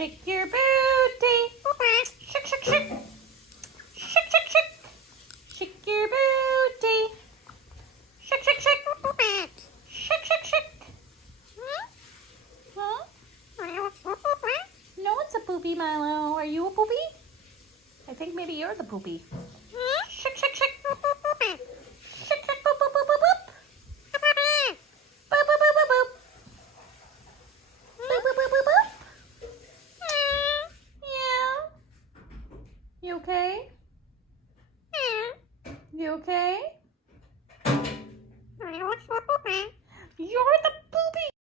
Shake your booty. Shake, shake, shake. Shake, shake, shake. Shake your booty. Shake, shake, shake. Shake, shake, shake. Huh? No, it's a poopy, Milo. Are you a poopy? I think maybe you're the poopy. Shake, shake, shake. Shake, shake, boop, boop, boop, boop, boop. Boop, boop, boop, boop, boop. Boop, boop, boop, boop, boop. Yeah. You okay? You okay? You're the